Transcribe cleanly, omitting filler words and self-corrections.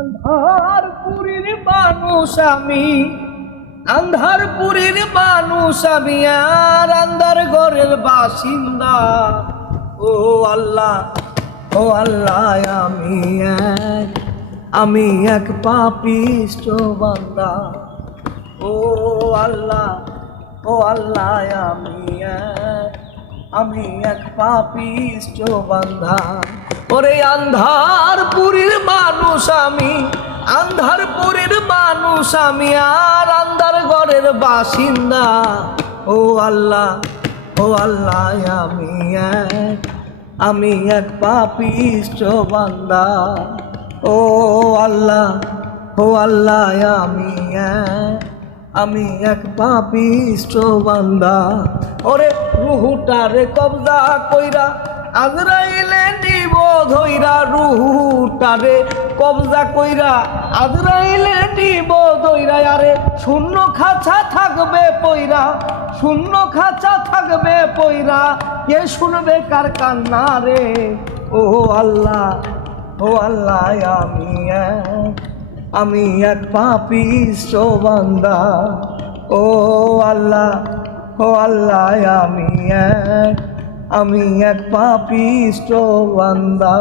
আন্ধারপুরীর মানুষ আমি, আন্ধারপুরীর মানুষ আমি, আর আন্ধার ঘরের বাসিন্দা। ও আল্লাহ, ও আল্লাহ, আমি এক পাপিষ্ঠ বান্দা। ও আল্লাহ, ও আল্লাহ, আমি এক পাপিষ্ঠ বান্দা। ওরে আন্ধারপুরীর মানুষ আমি, আন্ধারপুরীর মানুষ আমি, আর আন্ধার ঘরের বাসিন্দা। ও আল্লাহ, ও আল্লাহ, আমি এক পাপিষ্ঠ বান্দা। ও আল্লাহ, ও আল্লাহ, আমি এক পাপিষ্ঠ বান্দা। ওরে রুহুটারে কবজা কইরা আজরাইলে নিব ধইরা, রুহুটারে কবজা কইরা আজরাইলে নিব ধইরা। আরে শূন্য খাঁচা থাকবে পইরা, শূন্য খাঁচা থাকবে পইরা, কে শুনবে কার কান্না রে? ও আল্লাহ, ও আল্লাহ, আমি এক পাপিষ্ঠ বান্দা। ও আল্লাহ, ও আল্লাহ, আমি এক পাপিষ্ঠ বান্দা।